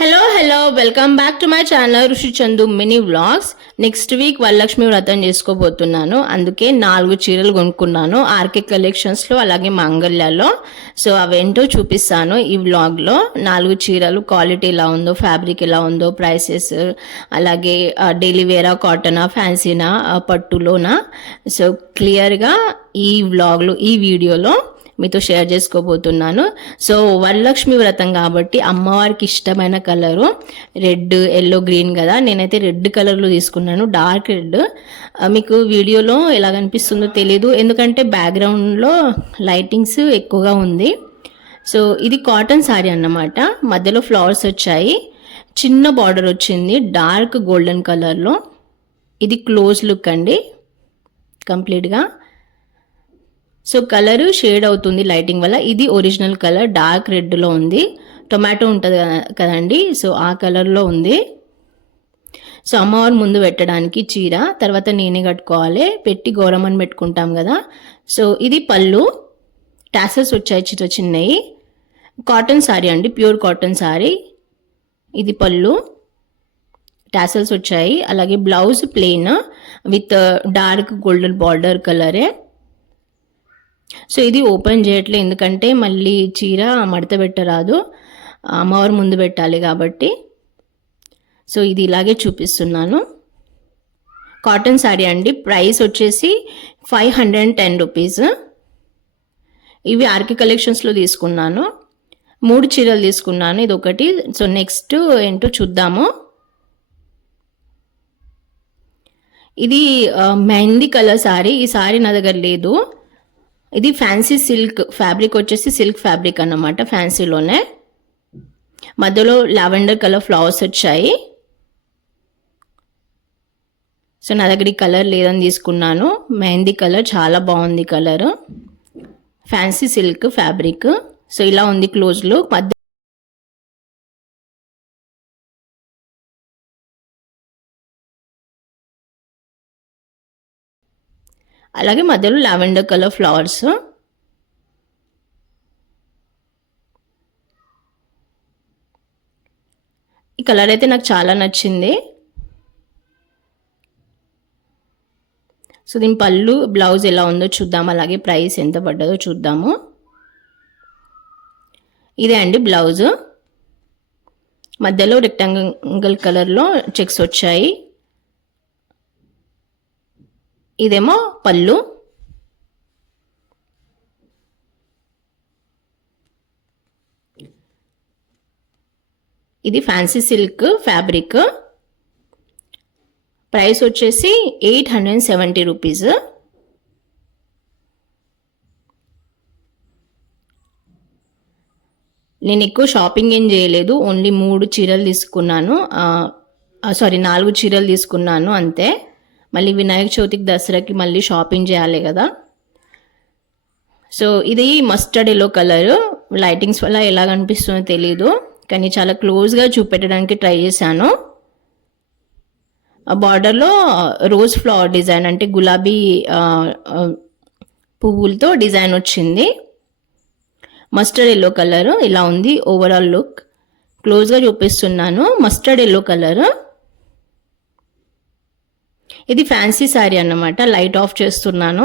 Hello welcome back to my channel Rishi Chandu mini vlogs. Next week Varalakshmi Vratam చేసుకోబోతున్నాను. అందుకే 4 చీరలు కొనుక్కున్నాను ఆర్కే కలెక్షన్స్లో, అలాగే మంగళ్యాలో. సో అవేంటో చూపిస్తాను ఈ వ్లాగ్లో. 4 చీరలు క్వాలిటీ ఎలా ఉందో, ఫ్యాబ్రిక్ ఎలా ఉందో, ప్రైసెస్, అలాగే డైలీ వేరా, కాటనా, ఫ్యాన్సీనా, పట్టులోనా, సో క్లియర్గా ఈ వ్లాగ్లో, ఈ వీడియోలో మీతో షేర్ చేసుకోబోతున్నాను. సో వరలక్ష్మి వ్రతం కాబట్టి అమ్మవారికి ఇష్టమైన కలరు రెడ్, ఎల్లో, గ్రీన్ కదా. నేనైతే రెడ్ కలర్లో తీసుకున్నాను, డార్క్ రెడ్. మీకు వీడియోలో ఎలా కనిపిస్తుందో తెలీదు, ఎందుకంటే బ్యాక్గ్రౌండ్లో లైటింగ్స్ ఎక్కువగా ఉంది. సో ఇది కాటన్ శారీ అన్నమాట. మధ్యలో ఫ్లవర్స్ వచ్చాయి, చిన్న బార్డర్ వచ్చింది డార్క్ గోల్డెన్ కలర్లో. ఇది క్లోజ్ లుక్ అండి కంప్లీట్గా. సో కలరు షేడ్ అవుతుంది లైటింగ్ వల్ల. ఇది ఒరిజినల్ కలర్ డార్క్ రెడ్లో ఉంది, టొమాటో ఉంటుంది కదండి, సో ఆ కలర్లో ఉంది. సో అమ్మవారు ముందు పెట్టడానికి చీర, తర్వాత నేనే కట్టుకోవాలి, పెట్టి గౌరమ్మని పెట్టుకుంటాం కదా. సో ఇది పళ్ళు, టాసెస్ వచ్చాయి చిన్న చిన్నవి. కాటన్ శారీ అండి, ప్యూర్ కాటన్ శారీ. ఇది పళ్ళు, టాసెల్స్ వచ్చాయి. అలాగే blouse plain with dark golden border కలరే. సో ఇది ఓపెన్ చేయట్లే, ఎందుకంటే మళ్ళీ చీర మడత పెట్టరాదు, అమ్మవారు ముందు పెట్టాలి కాబట్టి. సో ఇది ఇలాగే చూపిస్తున్నాను. కాటన్ శారీ అండి, ప్రైస్ వచ్చేసి 510 రూపీస్. ఇవి ఆర్కే కలెక్షన్స్లో తీసుకున్నాను. 3 చీరలు తీసుకున్నాను, ఇది ఒకటి. సో నెక్స్ట్ ఏంటో చూద్దాము. ఇది మెహందీ కలర్ శారీ. ఈ శారీ నా దగ్గర లేదు. ఇది ఫ్యాన్సీ సిల్క్ ఫ్యాబ్రిక్, వచ్చేసి సిల్క్ ఫ్యాబ్రిక్ అన్నమాట, ఫ్యాన్సీలోనే. మధ్యలో లావెండర్ కలర్ ఫ్లవర్స్ వచ్చాయి. సో నా దగ్గర ఈ కలర్ లేదని తీసుకున్నాను. మెహందీ కలర్ చాలా బాగుంది colour, fancy silk fabric. So ఇలా ఉంది క్లోజ్లో. అలాగే మధ్యలో లావెండర్ కలర్ ఫ్లవర్స్. ఈ కలర్ అయితే నాకు చాలా నచ్చింది. సో దీని పళ్ళు, బ్లౌజ్ ఎలా ఉందో చూద్దాం, అలాగే ప్రైస్ ఎంత పడ్డదో చూద్దాము. ఇదే అండి బ్లౌజ్, మధ్యలో రెక్టాంగిల్ కలర్లో చెక్స్ వచ్చాయి. ఇదేమో పళ్ళు. ఇది ఫ్యాన్సీ సిల్క్ ఫ్యాబ్రిక్. ప్రైస్ వచ్చేసి 870 రూపీస్. నేను ఎక్కువ షాపింగ్ ఏం చేయలేదు, ఓన్లీ 3 చీరలు తీసుకున్నాను, 4 చీరలు తీసుకున్నాను అంతే. మళ్ళీ వినాయక చవితికి, దసరాకి మళ్ళీ షాపింగ్ చేయాలి కదా. సో ఇది మస్టర్డ్ ఎల్లో కలర్. లైటింగ్స్ వల్ల ఎలా కనిపిస్తుందో తెలీదు, కానీ చాలా క్లోజ్గా చూపెట్టడానికి ట్రై చేశాను. బార్డర్లో రోజ్ ఫ్లవర్ డిజైన్, అంటే గులాబీ పువ్వులతో డిజైన్ వచ్చింది. మస్టర్డ్ ఎల్లో కలర్ ఇలా ఉంది ఓవరాల్ లుక్. క్లోజ్గా చూపిస్తున్నాను. Mustard yellow colour. ఇది ఫ్యాన్సీ శారీ అన్నమాట. లైట్ ఆఫ్ చేస్తున్నాను,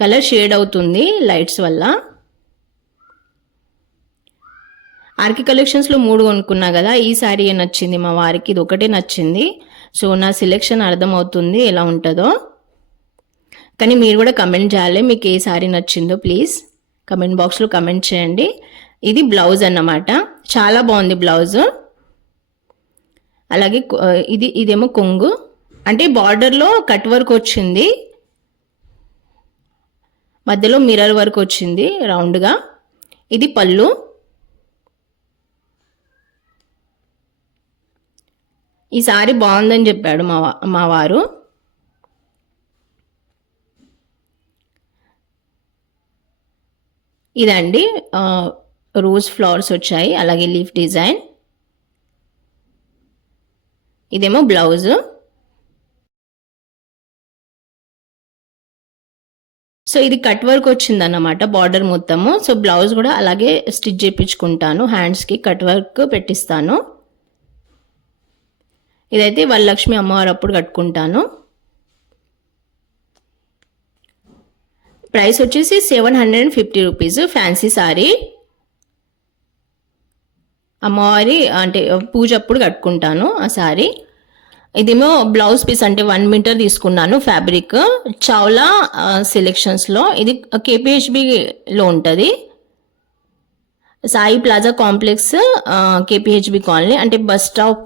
కలర్ షేడ్ అవుతుంది లైట్స్ వల్ల. ఆర్కే కలెక్షన్స్లో 3 కొనుక్కున్నా కదా, ఈ శారీ నచ్చింది మా వారికి, ఇది ఒకటే నచ్చింది. సో నా సెలెక్షన్ అర్థమవుతుంది ఎలా ఉంటుందో. కానీ మీరు కూడా కమెంట్ చేయాలి, మీకు ఏ శారీ నచ్చిందో ప్లీజ్ కమెంట్ బాక్స్లో కమెంట్ చేయండి. ఇది బ్లౌజ్ అన్నమాట, చాలా బాగుంది బ్లౌజ్. అలాగే ఇదేమో కొంగు, అంటే బార్డర్లో కట్ వర్క్ వచ్చింది, మధ్యలో మిర్రర్ వర్క్ వచ్చింది రౌండ్గా. ఇది పళ్ళు. ఈ సారీ బాగుందని చెప్పాడు మా వారు. ఇదండి రోజ్ ఫ్లవర్స్ వచ్చాయి, అలాగే లీఫ్ డిజైన్. ఇదేమో బ్లౌజ్. సో ఇది కట్ వర్క్ వచ్చిందన్నమాట బార్డర్ మొత్తము. సో బ్లౌజ్ కూడా అలాగే స్టిచ్ చేయించుకుంటాను, హ్యాండ్స్కి కట్ వర్క్ పెట్టిస్తాను. ఇదైతే వరలక్ష్మి అమ్మవారు అప్పుడు కట్టుకుంటాను. ప్రైస్ వచ్చేసి 750 రూపీస్. ఫ్యాన్సీ సారీ, అమ్మవారి అంటే పూజ అప్పుడు కట్టుకుంటాను ఆ సారీ. ఇదేమో బ్లౌజ్ పీస్ అంటే 1 మీటర్ తీసుకున్నాను ఫ్యాబ్రిక్, చావ్లా సెలెక్షన్స్లో. ఇది కేపీహెచ్బిలో ఉంటుంది, Sai plaza complex, KPHB colony, అంటే బస్ స్టాప్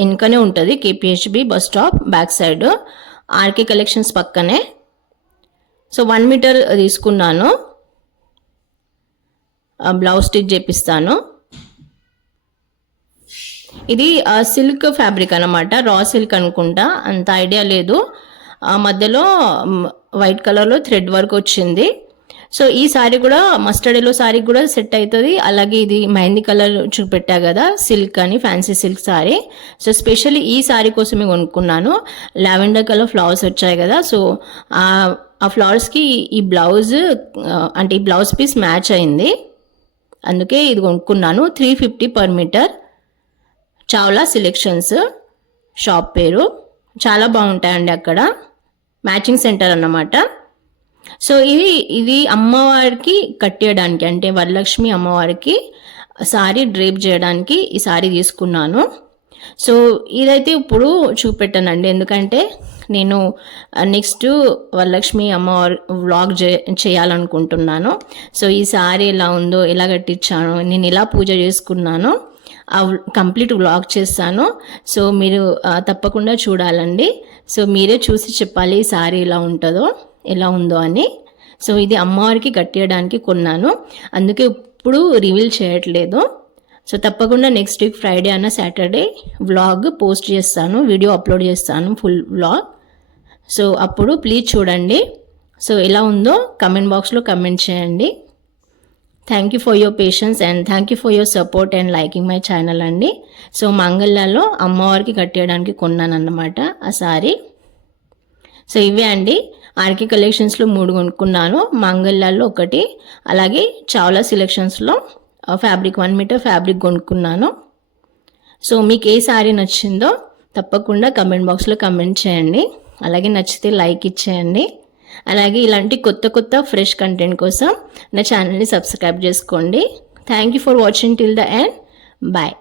వెనుకనే ఉంటుంది. KPHB bus stop back side, RK collections పక్కనే. సో 1 మీటర్ తీసుకున్నాను, బ్లౌజ్ స్టిచ్ చేపిస్తాను. ఇది సిల్క్ ఫ్యాబ్రిక్ అనమాట, రా సిల్క్ అనుకుంటా, అంత ఐడియా లేదు. మధ్యలో వైట్ కలర్లో థ్రెడ్ వర్క్ వచ్చింది. సో ఈ సారీ కూడా మస్టర్డ్ ఎల్లో సారీ కూడా సెట్ అవుతుంది. అలాగే ఇది మెహందీ కలర్ చూపెట్టా కదా, సిల్క్ అని, fancy silk sorry. So specially ఈ సారీ కోసమే కొనుక్కున్నాను. లావెండర్ కలర్ ఫ్లవర్స్ వచ్చాయి కదా, సో ఆ ఫ్లవర్స్కి ఈ బ్లౌజ్ అంటే ఈ బ్లౌజ్ పీస్ మ్యాచ్ అయింది, అందుకే ఇది కొనుక్కున్నాను. 350 per meter. Chawla selections shop పేరు. చాలా బాగుంటాయండి అక్కడ, మ్యాచింగ్ సెంటర్ అన్నమాట. సో ఇది అమ్మవారికి కట్టేయడానికి, అంటే వరలక్ష్మి అమ్మవారికి సారీ డ్రేప్ చేయడానికి ఈ సారీ తీసుకున్నాను. సో ఇదైతే ఇప్పుడు చూపెట్టానండి, ఎందుకంటే నేను నెక్స్ట్ వరలక్ష్మి అమ్మవారి వ్లాగ్ చేయాలనుకుంటున్నాను. సో ఈ సారీ ఎలా ఉందో, ఎలా కట్టించాను, నేను ఎలా పూజ చేసుకున్నాను, ఆ కంప్లీట్ వ్లాగ్ చేస్తాను. సో మీరు తప్పకుండా చూడాలండి. సో మీరే చూసి చెప్పాలి ఈ సారీ ఎలా ఉందో అని. సో ఇది అమ్మవారికి కట్టేయడానికి కొన్నాను, అందుకే ఇప్పుడు రివీల్ చేయట్లేదు. సో తప్పకుండా నెక్స్ట్ వీక్ ఫ్రైడే అన్న సాటర్డే వ్లాగ్ పోస్ట్ చేస్తాను, వీడియో అప్లోడ్ చేస్తాను, ఫుల్ వ్లాగ్. సో అప్పుడు ప్లీజ్ చూడండి. సో ఎలా ఉందో కమెంట్ బాక్స్లో కమెంట్ చేయండి. Thank you for your patience and thank you for your support and liking my channel అండి. సో మంగళ్యాలో అమ్మవారికి కట్టేయడానికి కొన్నాను అన్నమాట ఆ సారీ. సో ఇవే అండి, ఆర్కే కలెక్షన్స్లో 3 కొనుక్కున్నాను, మంగళ్యాలో 1, అలాగే చావ్లా సెలెక్షన్స్లో ఫ్యాబ్రిక్ 1 మీటర్ ఫ్యాబ్రిక్ కొనుక్కున్నాను. సో మీకు ఏ సారీ నచ్చిందో తప్పకుండా కమెంట్ బాక్స్లో కమెంట్ చేయండి. అలాగే నచ్చితే లైక్ ఇచ్చేయండి. అలాగే ఇలాంటి కొత్త ఫ్రెష్ కంటెంట్ కోసం నా ఛానల్ని సబ్స్క్రైబ్ చేసుకోండి. Thank you for watching till the end. Bye.